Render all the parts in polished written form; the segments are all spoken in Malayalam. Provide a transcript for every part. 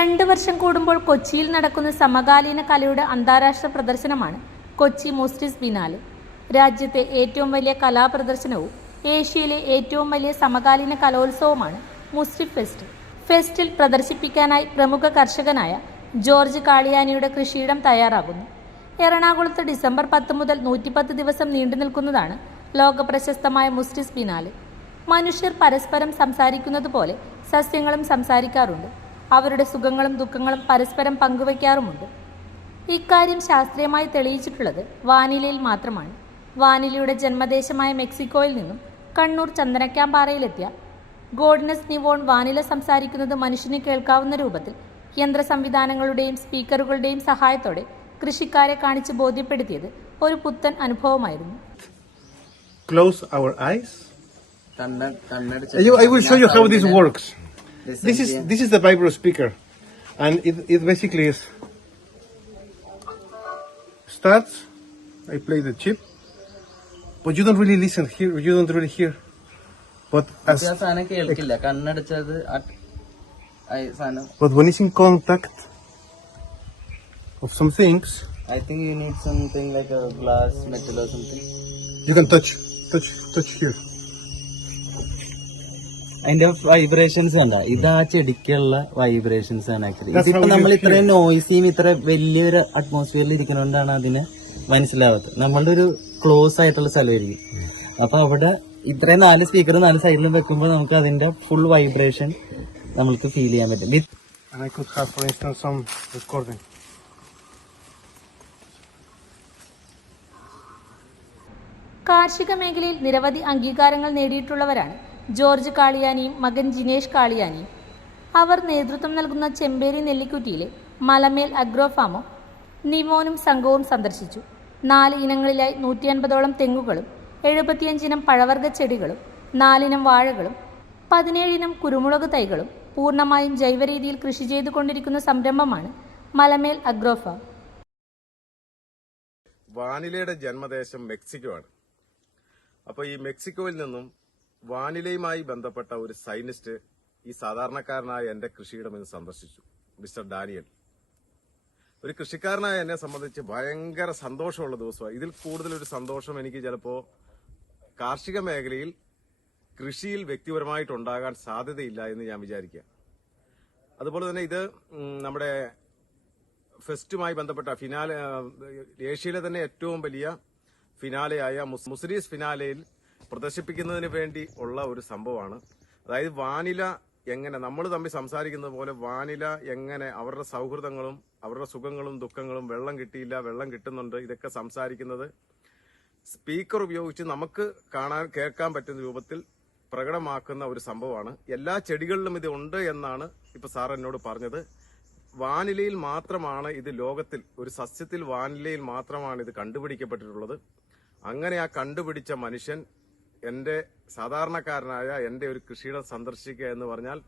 2 വർഷം കൂടുമ്പോൾ കൊച്ചിയിൽ നടക്കുന്ന സമകാലീന കലയുടെ അന്താരാഷ്ട്ര പ്രദർശനമാണ് കൊച്ചി മുസ്റ്റിസ് ബിനാലെ. രാജ്യത്തെ ഏറ്റവും വലിയ കലാപ്രദർശനവും ഏഷ്യയിലെ ഏറ്റവും വലിയ സമകാലീന കലോത്സവമാണ് മുസ്റ്റിസ് ഫെസ്റ്റ്. ഫെസ്റ്റിൽ പ്രദർശിപ്പിക്കാനായി പ്രമുഖ കർഷകനായ ജോർജ് കാളിയാനിയുടെ കൃഷിയിടം തയ്യാറാകുന്നു. എറണാകുളത്ത് ഡിസംബർ 10 മുതൽ 110 ദിവസം നീണ്ടു നിൽക്കുന്നതാണ് ലോകപ്രശസ്തമായ മുസ്റ്റിസ് ബിനാലെ. മനുഷ്യർ പരസ്പരം സംസാരിക്കുന്നത് പോലെ സസ്യങ്ങളും സംസാരിക്കാറുണ്ട്. അവരുടെ സുഖങ്ങളും ദുഃഖങ്ങളും പരസ്പരം പങ്കുവയ്ക്കാറുമുണ്ട്. ഇക്കാര്യം ശാസ്ത്രീയമായി തെളിയിച്ചിട്ടുള്ളത് വാനിലയിൽ മാത്രമാണ്. വാനിലയുടെ ജന്മദേശമായ മെക്സിക്കോയിൽ നിന്നും കണ്ണൂർ ചന്ദനക്കാംപാറയിലെത്തിയ ഗോഡ്നസ് നിവോൺ വാനില സംസാരിക്കുന്നത് മനുഷ്യന് കേൾക്കാവുന്ന രൂപത്തിൽ യന്ത്ര സംവിധാനങ്ങളുടെയും സ്പീക്കറുകളുടെയും സഹായത്തോടെ കൃഷിക്കാരെ കാണിച്ച് ബോധ്യപ്പെടുത്തിയത് ഒരു പുത്തൻ അനുഭവമായിരുന്നു. Close our eyes. I will show you how this works. This is the vibro speaker, and it basically starts. I play the chip, but you don't really listen here. You don't really hear. But but when it's in contact of some things, I think you need something like a glass, metal or something. you can touch here. അതിന്റെ വൈബ്രേഷൻസ് കണ്ട ഇത് ആ ചെടിക്കുള്ള വൈബ്രേഷൻസ് ആണ് ആക്ച്വലി. That's ഇതിപ്പോ how നമ്മൾ you ഇത്രയും നോയ്സിയും ഇത്ര വലിയൊരു അറ്റ്മോസ്ഫിയറിൽ ഇരിക്കുന്നതുകൊണ്ടാണ് അതിന് മനസ്സിലാവാത്തത്. നമ്മളുടെ ഒരു ക്ലോസ് ആയിട്ടുള്ള സ്ഥലമായിരിക്കും. അപ്പൊ അവിടെ ഇത്രയും 4 സ്പീക്കർ 4 സൈഡിലും വെക്കുമ്പോൾ നമുക്ക് അതിന്റെ ഫുൾ വൈബ്രേഷൻ നമ്മൾക്ക് ഫീൽ ചെയ്യാൻ പറ്റും. And I could have, for instance, some recording. കാർഷിക മേഖലയിൽ നിരവധി അംഗീകാരങ്ങൾ നേടിയിട്ടുള്ളവരാണ് ജോർജ് കാളിയാനിയും മകൻ ജിനേഷ് കാളിയാനിയും. അവർ നേതൃത്വം നൽകുന്ന ചെമ്പേരി നെല്ലിക്കുറ്റിയിലെ മലമേൽ അഗ്രോ ഫാമും നിവോനും സംഘവും സന്ദർശിച്ചു. 4 ഇനങ്ങളിലായി 150ഓളം തെങ്ങുകളും 75 ഇനം പഴവർഗ്ഗ ചെടികളും 4 ഇനം വാഴകളും 17 ഇനം കുരുമുളക് തൈകളും പൂർണ്ണമായും ജൈവരീതിയിൽ കൃഷി ചെയ്തുകൊണ്ടിരിക്കുന്ന സംരംഭമാണ് മലമേൽ അഗ്രോ ഫാം. വാനിലയുടെ ജന്മദേശം മെക്സിക്കോ ആണ്. അപ്പോൾ ഈ മെക്സിക്കോയിൽ നിന്നും വാനിലയുമായി ബന്ധപ്പെട്ട ഒരു സയന്റിസ്റ്റ് ഈ സാധാരണക്കാരനായ എന്റെ കൃഷിയിടം ഇന്ന് സന്ദർശിച്ചു. Mister Daniel. ഒരു കൃഷിക്കാരനായ എന്നെ സംബന്ധിച്ച് ഭയങ്കര സന്തോഷമുള്ള ദിവസമാണ്. ഇതിൽ കൂടുതലൊരു സന്തോഷം എനിക്ക് ചിലപ്പോ കാർഷിക മേഖലയിൽ കൃഷിയിൽ വ്യക്തിപരമായിട്ടുണ്ടാകാൻ സാധ്യതയില്ല എന്ന് ഞാൻ വിചാരിക്കുക. അതുപോലെ തന്നെ ഇത് നമ്മുടെ ഫെസ്റ്റുമായി ബന്ധപ്പെട്ട ഫിനാലെ, ഏഷ്യയിലെ തന്നെ ഏറ്റവും വലിയ ഫിനാലെയായ മുസ്രീസ് ഫിനാലയിൽ പ്രദർശിപ്പിക്കുന്നതിന് വേണ്ടി ഉള്ള ഒരു സംഭവമാണ്. അതായത് വാനില എങ്ങനെ നമ്മൾ തമ്മിൽ സംസാരിക്കുന്നത് പോലെ വാനില എങ്ങനെ അവരുടെ സൗഹൃദങ്ങളും അവരുടെ സുഖങ്ങളും ദുഃഖങ്ങളും, വെള്ളം കിട്ടിയില്ല വെള്ളം കിട്ടുന്നുണ്ട്, ഇതൊക്കെ സംസാരിക്കുന്നത് സ്പീക്കർ ഉപയോഗിച്ച് നമുക്ക് കേൾക്കാൻ പറ്റുന്ന രൂപത്തിൽ പ്രകടമാക്കുന്ന ഒരു സംഭവമാണ്. എല്ലാ ചെടികളിലും ഇത് ഉണ്ട് എന്നാണ് ഇപ്പൊ സാർ എന്നോട് പറഞ്ഞത്. വാനിലയിൽ മാത്രമാണ് ഇത് ലോകത്തിൽ, ഒരു സസ്യത്തിൽ വാനിലയിൽ മാത്രമാണ് ഇത് കണ്ടുപിടിക്കപ്പെട്ടിട്ടുള്ളത്. അങ്ങനെ ആ കണ്ടുപിടിച്ച മനുഷ്യൻ എന്റെ സാധാരണക്കാരനായ എന്റെ ഒരു കൃഷിയിടം സന്ദർശിക്കുക എന്ന് പറഞ്ഞാൽ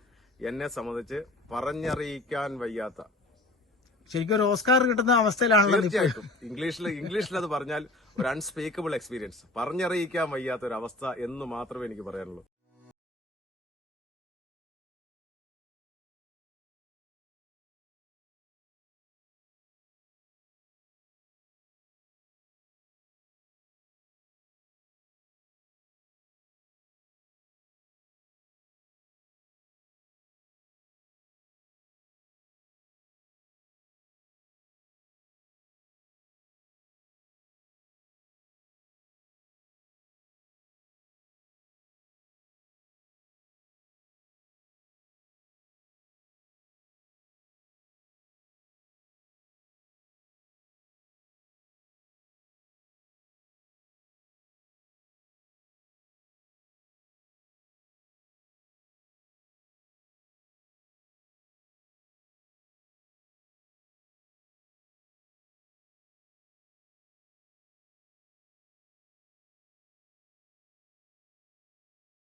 എന്നെ സംബന്ധിച്ച് പറഞ്ഞറിയിക്കാൻ വയ്യാത്ത, ശരിക്കും ഒരു ഓസ്കാർ കിട്ടുന്ന അവസ്ഥയിലാണല്ലോ. തീർച്ചയായിട്ടും ഇംഗ്ലീഷിൽ അത് പറഞ്ഞാൽ ഒരു അൺസ്പീക്കബിൾ എക്സ്പീരിയൻസ്, പറഞ്ഞറിയിക്കാൻ വയ്യാത്ത ഒരു അവസ്ഥ എന്ന് മാത്രമേ എനിക്ക് പറയാനുള്ളൂ.